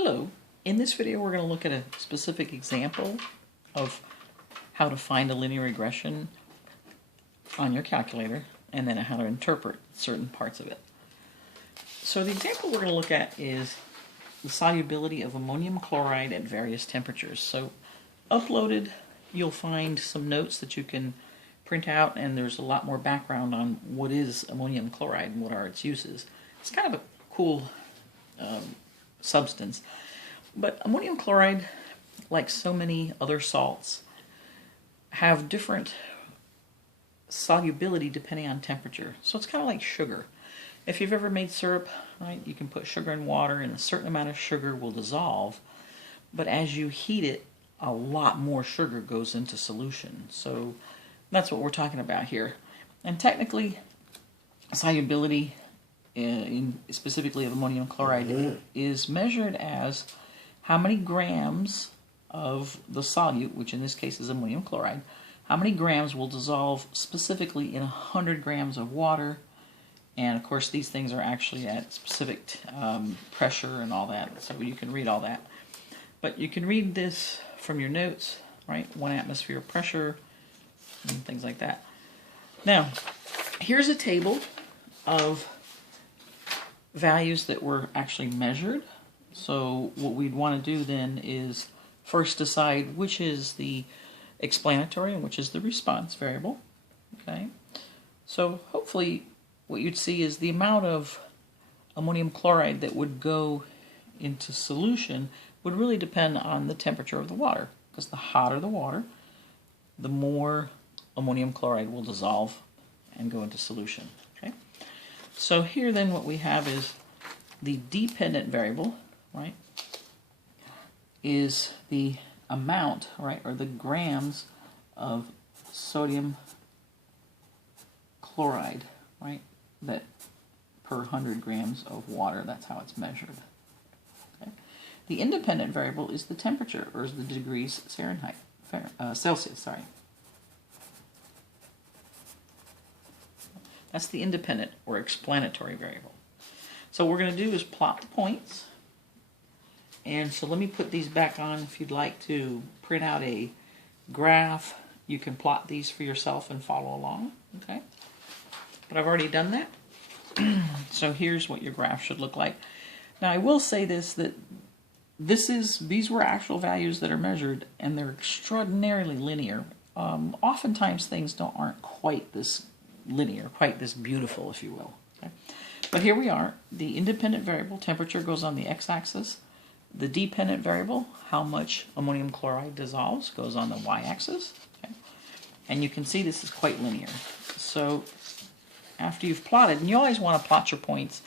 Hello. In this video we're going to look at a specific example of how to find a linear regression on your calculator and then how to interpret certain parts of it. So the example we're going to look at is the solubility of ammonium chloride at various temperatures. So uploaded you'll find some notes that you can print out, and there's a lot more background on what is ammonium chloride and what are its uses. It's kind of a cool substance. But ammonium chloride, like so many other salts, have different solubility depending on temperature. So it's kind of like sugar. If you've ever made syrup, right, you can put sugar in water and a certain amount of sugar will dissolve, but as you heat it, a lot more sugar goes into solution. So that's what we're talking about here. And technically, solubility specifically of ammonium chloride is measured as how many grams of the solute, which in this case is ammonium chloride, how many grams will dissolve specifically in 100 grams of water. And of course these things are actually at specific pressure and all that, so you can read all that. But you can read this from your notes, right? 1 atmosphere of pressure and things like that. Now, here's a table of values that were actually measured. So what we'd want to do then is first decide which is the explanatory and which is the response variable. Okay, so hopefully what you'd see is the amount of ammonium chloride that would go into solution would really depend on the temperature of the water, because the hotter the water, the more ammonium chloride will dissolve and go into solution. Okay, so here then what we have is the dependent variable, right, is the amount, right, or the grams of sodium chloride, right, that per 100 grams of water, that's how it's measured. Okay. The independent variable is the temperature, or is the degrees Celsius, sorry. That's the independent or explanatory variable. So what we're going to do is plot the points. And so let me put these back on. If you'd like to print out a graph, you can plot these for yourself and follow along. Okay. But I've already done that. So here's what your graph should look like. Now I will say this, that these were actual values that are measured, and they're extraordinarily linear. Oftentimes things aren't quite this linear, quite this beautiful, if you will. Okay? But here we are. The independent variable, temperature, goes on the x-axis. The dependent variable, how much ammonium chloride dissolves, goes on the y-axis. Okay? And you can see this is quite linear. So after you've plotted, and you always want to plot your points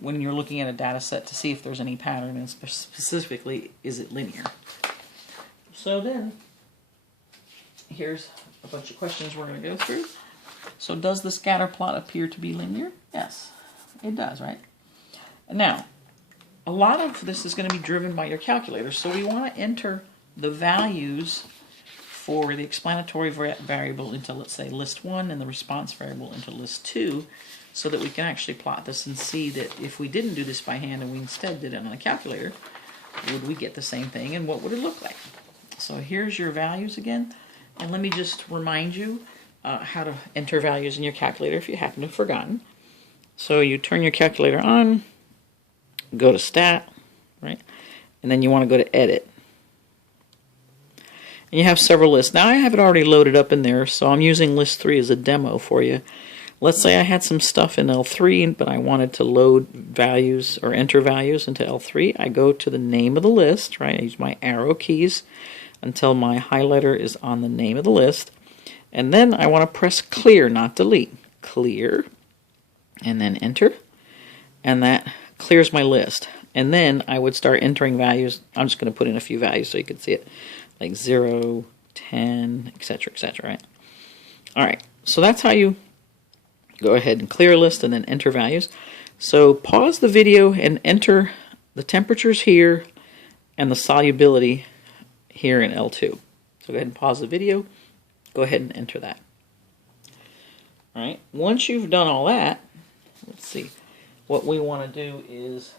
when you're looking at a data set to see if there's any pattern, and specifically, is it linear? So then, here's a bunch of questions we're going to go through. So does the scatter plot appear to be linear? Yes, it does, right? Now, a lot of this is going to be driven by your calculator, so we want to enter the values for the explanatory variable into, let's say, list 1 and the response variable into list 2, so that we can actually plot this and see that if we didn't do this by hand and we instead did it on a calculator, would we get the same thing and what would it look like? So here's your values again, and let me just remind you how to enter values in your calculator if you happen to have forgotten. So you turn your calculator on, go to Stat, right, and then you want to go to Edit. And you have several lists. Now I have it already loaded up in there, so I'm using list 3 as a demo for you. Let's say I had some stuff in L3, but I wanted to load values or enter values into L3. I go to the name of the list, right? I use my arrow keys until my highlighter is on the name of the list. And then I want to press clear, not delete. Clear, and then enter. And that clears my list. And then I would start entering values. I'm just going to put in a few values so you can see it. Like 0, 10, etc., etc., right? All right, so that's how you go ahead and clear a list and then enter values. So pause the video and enter the temperatures here and the solubility here in L2. So go ahead and pause the video. Go ahead and enter that. All right, once you've done all that, let's see, what we want to do is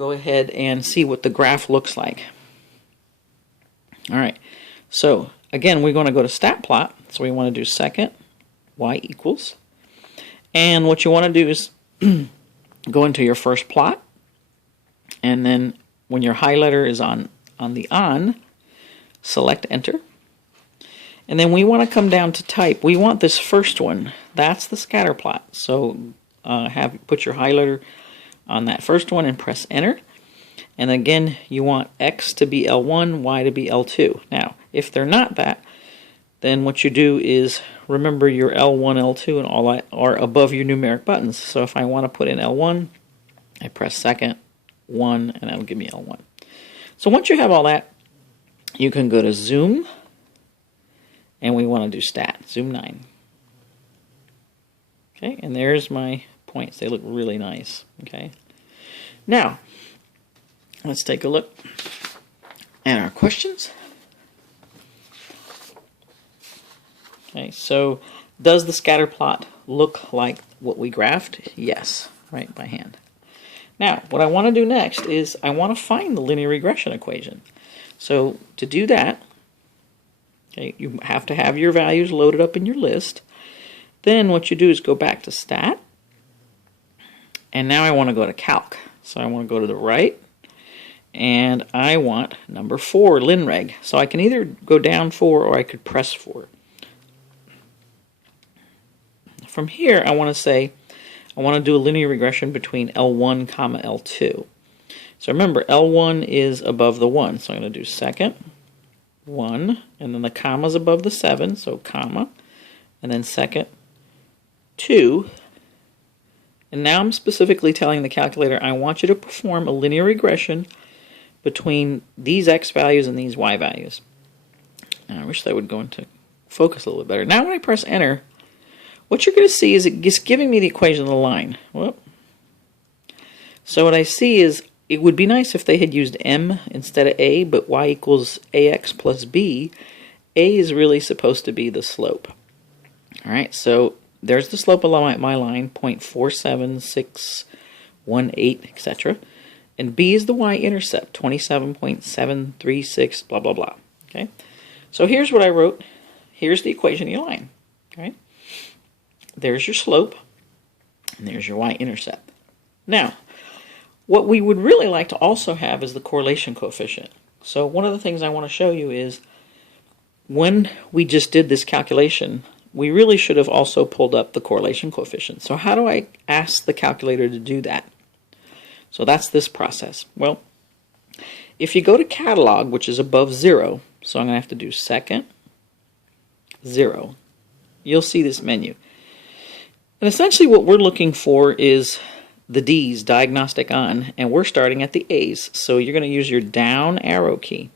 go ahead and see what the graph looks like. All right, so again, we're going to go to stat plot. So we want to do second, y equals. And what you want to do is go into your first plot. And then when your highlighter is on the on, select enter. And then we want to come down to type. We want this first one. That's the scatter plot. So put your highlighter on that first one and press enter. And again, you want X to be L1, Y to be L2. Now, if they're not that, then what you do is remember your L1, L2, and all that are above your numeric buttons. So if I want to put in L1, I press second, 1, and that'll give me L1. So once you have all that, you can go to zoom, and we want to do stat, zoom 9. Okay, and there's my points. They look really nice. Okay, now let's take a look at our questions. Okay, so does the scatter plot look like what we graphed? Yes, right, by hand. Now, what I want to do next is I want to find the linear regression equation. So to do that, okay, you have to have your values loaded up in your list. Then what you do is go back to stat, and now I want to go to calc. So I want to go to the right, and I want number 4, linreg. So I can either go down 4 or I could press 4. From here, I want to say, I want to do a linear regression between L1, comma L2. So remember, L1 is above the 1, so I'm going to do second, 1, and then the comma's above the 7, so comma, and then second, 2. And now I'm specifically telling the calculator, I want you to perform a linear regression between these x values and these y values. And I wish that would go into focus a little bit better. Now when I press enter, what you're going to see is it's giving me the equation of the line. Whoop. So what I see is it would be nice if they had used m instead of a, but y equals ax plus b. A is really supposed to be the slope. All right, so there's the slope along my line, 0.47618, etc. And b is the y-intercept, 27.736, blah, blah, blah. Okay, so here's what I wrote. Here's the equation of your line. Okay. There's your slope, and there's your y-intercept. Now, what we would really like to also have is the correlation coefficient. So one of the things I want to show you is when we just did this calculation, we really should have also pulled up the correlation coefficient. So how do I ask the calculator to do that? So that's this process. Well, if you go to catalog, which is above 0, so I'm going to have to do second, 0, you'll see this menu. And essentially what we're looking for is the D's, diagnostic on, and we're starting at the A's. So you're going to use your down arrow key,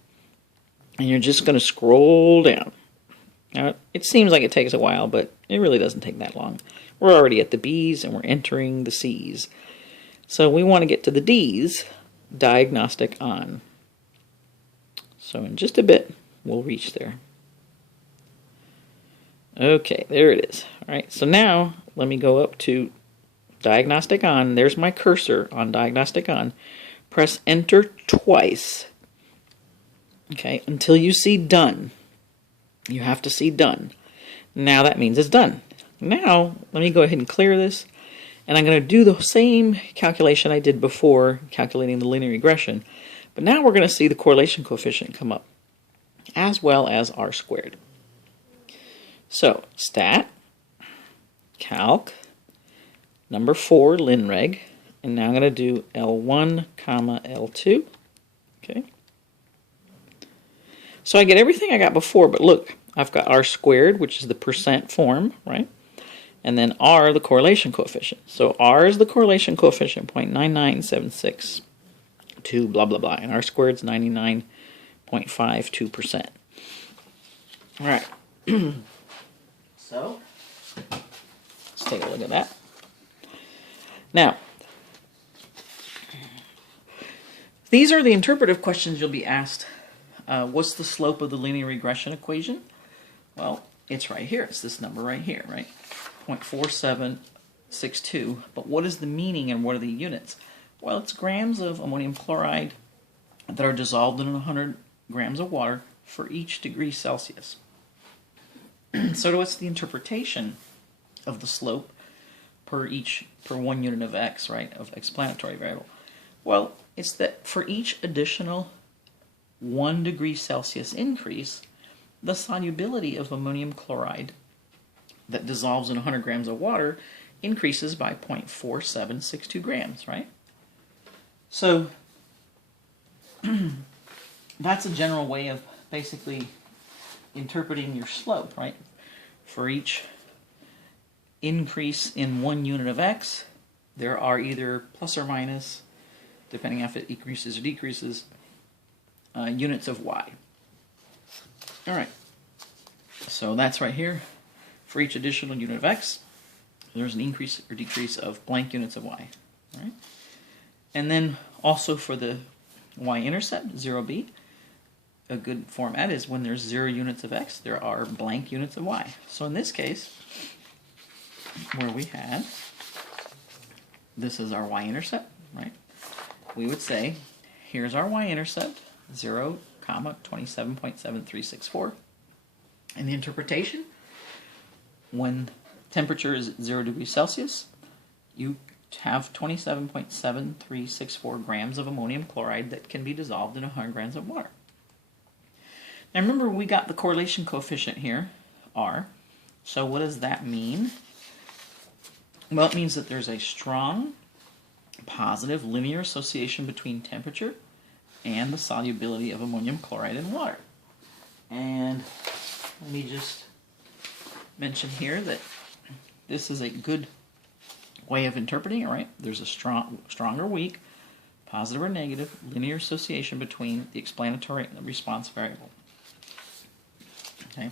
and you're just going to scroll down. Now, it seems like it takes a while, but it really doesn't take that long. We're already at the B's, and we're entering the C's. So we want to get to the D's, diagnostic on. So in just a bit, we'll reach there. Okay, there it is. All right, so now let me go up to diagnostic on. There's my cursor on diagnostic on. Press enter twice. Okay, until you see done. You have to see done. Now that means it's done. Now, let me go ahead and clear this. And I'm going to do the same calculation I did before, calculating the linear regression. But now we're going to see the correlation coefficient come up, as well as r squared. So, stat, calc, number 4, linreg, and now I'm going to do L1, comma L2. Okay. So I get everything I got before, but look, I've got r squared, which is the percent form, right? And then r, the correlation coefficient. So r is the correlation coefficient, 0.99762, blah, blah, blah. And r squared is 99.52%. All right. So, let's take a look at that. Now, these are the interpretive questions you'll be asked. What's the slope of the linear regression equation? Well, it's right here. It's this number right here, right? 0.4762. But what is the meaning and what are the units? Well, it's grams of ammonium chloride that are dissolved in 100 grams of water for each degree Celsius. So what's the interpretation of the slope per 1 unit of x, right, of explanatory variable? Well, it's that for each additional 1 degree Celsius increase, the solubility of ammonium chloride that dissolves in 100 grams of water increases by 0.4762 grams, right? So that's a general way of basically interpreting your slope, right? For each increase in 1 unit of x, there are either plus or minus, depending if it increases or decreases, units of y. All right, so that's right here. For each additional unit of x, there's an increase or decrease of blank units of y. Right? And then also for the y-intercept, 0b, a good format is when there's 0 units of x, there are blank units of y. So in this case, where we had, this is our y-intercept, right? We would say, here's our y-intercept, 0, 27.7364. And the interpretation, when temperature is 0 degrees Celsius, you have 27.7364 grams of ammonium chloride that can be dissolved in 100 grams of water. Now remember, we got the correlation coefficient here, R. So what does that mean? Well, it means that there's a strong positive linear association between temperature and the solubility of ammonium chloride in water. And let me just mention here that this is a good way of interpreting it, right? There's a strong or weak, positive or negative, linear association between the explanatory and the response variable. Okay.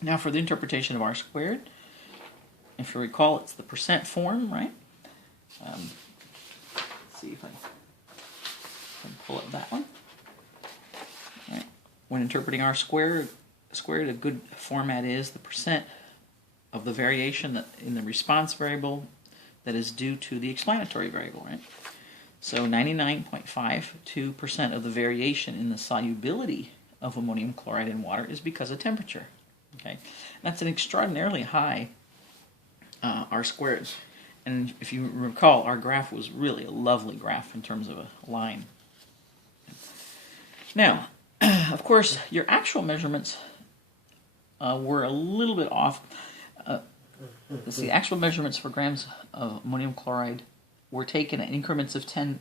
Now for the interpretation of R squared, if you recall, it's the percent form, right? Let's see if I can pull up that one. All right. When interpreting R squared, a good format is the percent of the variation that in the response variable that is due to the explanatory variable, right? So 99.52% of the variation in the solubility of ammonium chloride in water is because of temperature. Okay, that's an extraordinarily high R squared. And if you recall, our graph was really a lovely graph in terms of a line. Now, of course, your actual measurements were a little bit off. The actual measurements for grams of ammonium chloride were taken at increments of 10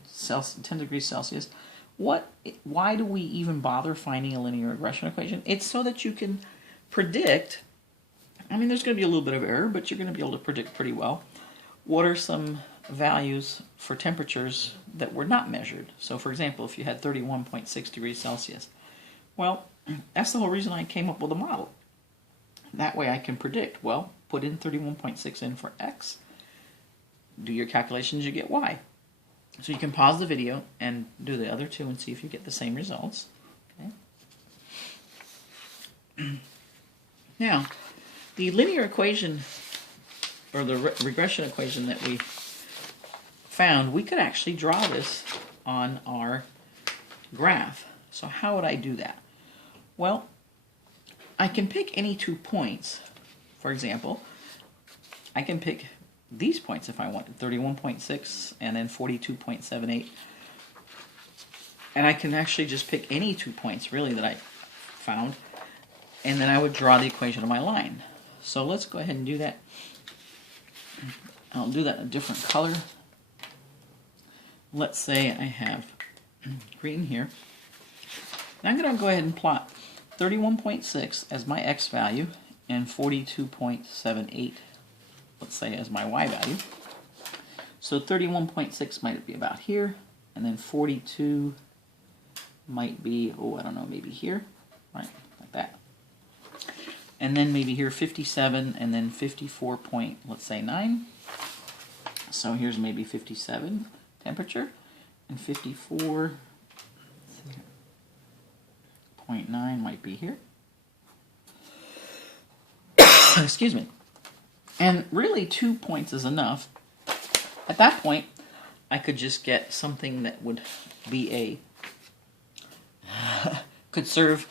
degrees Celsius. Why do we even bother finding a linear regression equation? It's so that you can predict. I mean, there's going to be a little bit of error, but you're going to be able to predict pretty well. What are some values for temperatures that were not measured? So, for example, if you had 31.6 degrees Celsius, well, that's the whole reason I came up with a model. That way I can predict, well, put in 31.6 in for X, do your calculations, you get Y. So you can pause the video and do the other two and see if you get the same results. Okay. Now, the linear equation, or the regression equation that we found, we could actually draw this on our graph. So how would I do that? Well, I can pick any 2 points. For example, I can pick these points if I want, 31.6 and then 42.78. And I can actually just pick any 2 points, really, that I found, and then I would draw the equation of my line. So let's go ahead and do that. I'll do that in a different color. Let's say I have green here. And I'm going to go ahead and plot 31.6 as my x value and 42.78, let's say, as my y value. So 31.6 might be about here, and then 42 might be, I don't know, maybe here, right, like that. And then maybe here 57, and then 54 point, let's say 9. So here's maybe 57 temperature, and 54.9 might be here. Excuse me. And really 2 points is enough. At that point, I could just get something that would be a could serve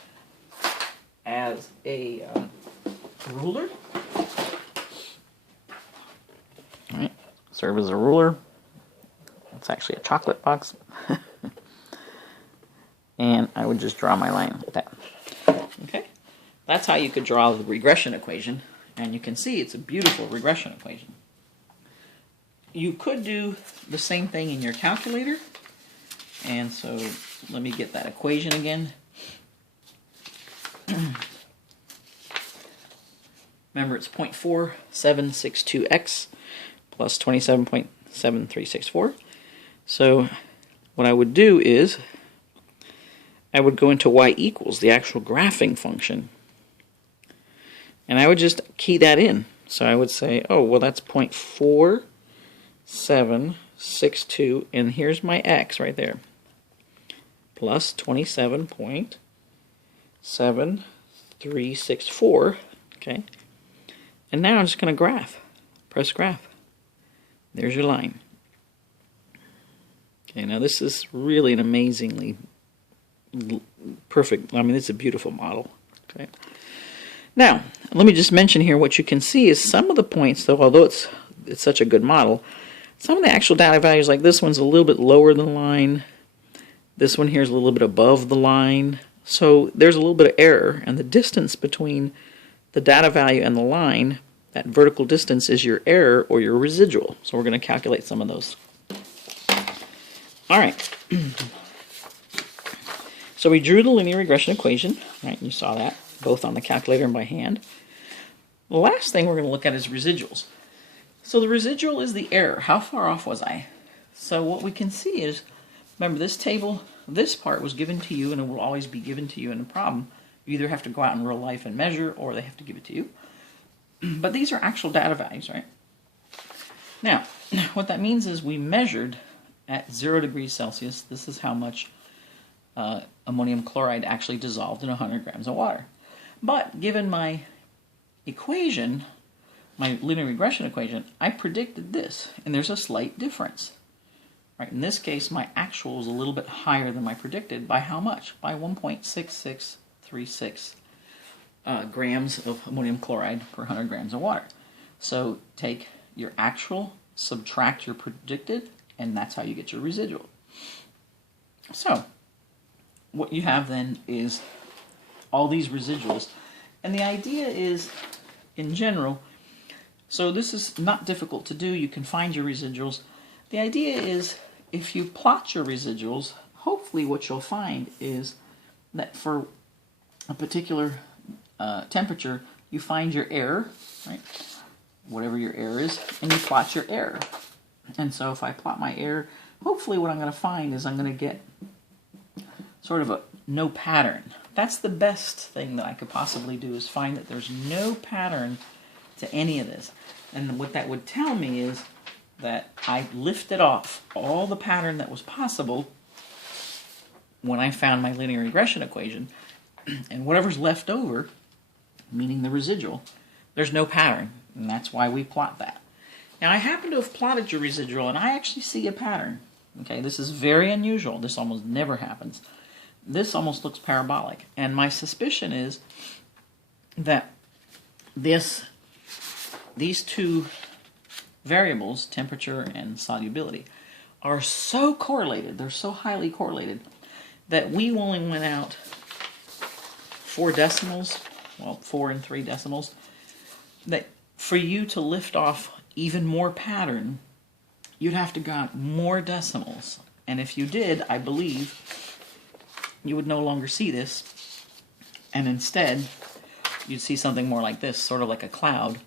as a ruler. All right, serve as a ruler. It's actually a chocolate box. And I would just draw my line like that. Okay, that's how you could draw the regression equation, and you can see it's a beautiful regression equation. You could do the same thing in your calculator, and so let me get that equation again. Remember, it's 0.4762x plus 27.7364. So what I would do is I would go into y equals, the actual graphing function, and I would just key that in. So I would say, oh, well, that's 0.4762, and here's my x right there, plus 27.7364, okay? And now I'm just going to graph. Press graph. There's your line. Okay, now this is really an amazingly perfect, I mean, it's a beautiful model. Okay. Now, let me just mention here what you can see is some of the points, though, although it's such a good model, some of the actual data values, like this one's a little bit lower than the line. This one here is a little bit above the line. So there's a little bit of error, and the distance between the data value and the line, that vertical distance, is your error or your residual. So we're going to calculate some of those. All right. So we drew the linear regression equation, right? You saw that both on the calculator and by hand. The last thing we're going to look at is residuals. So the residual is the error. How far off was I? So what we can see is, remember this table, this part was given to you, and it will always be given to you in a problem. You either have to go out in real life and measure, or they have to give it to you. But these are actual data values, right? Now, what that means is we measured at 0 degrees Celsius. This is how much ammonium chloride actually dissolved in 100 grams of water. But given my equation, my linear regression equation, I predicted this, and there's a slight difference. Right, in this case, my actual is a little bit higher than my predicted. By how much? By 1.6636 grams of ammonium chloride per 100 grams of water. So take your actual, subtract your predicted, and that's how you get your residual. So what you have then is all these residuals, and the idea is, in general, so this is not difficult to do. You can find your residuals. The idea is, if you plot your residuals, hopefully what you'll find is that for a particular temperature, you find your error, right? Whatever your error is, and you plot your error. And so if I plot my error, hopefully what I'm going to find is I'm going to get sort of a no pattern. That's the best thing that I could possibly do, is find that there's no pattern to any of this. And what that would tell me is that I lifted off all the pattern that was possible when I found my linear regression equation, and whatever's left over, meaning the residual, there's no pattern, and that's why we plot that. Now, I happen to have plotted your residual, and I actually see a pattern. Okay, this is very unusual. This almost never happens. This almost looks parabolic, and my suspicion is that these two variables, temperature and solubility, are so correlated, they're so highly correlated, that we only went out 4 decimals, well, 4 and 3 decimals, that for you to lift off even more pattern, you'd have to got more decimals. And if you did, I believe, you would no longer see this, and instead, you'd see something more like this, sort of like a cloud.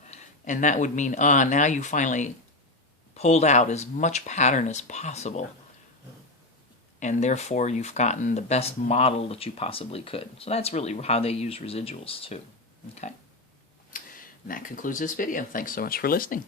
And that would mean, now you finally pulled out as much pattern as possible, and therefore you've gotten the best model that you possibly could. So that's really how they use residuals too. Okay? And that concludes this video. Thanks so much for listening.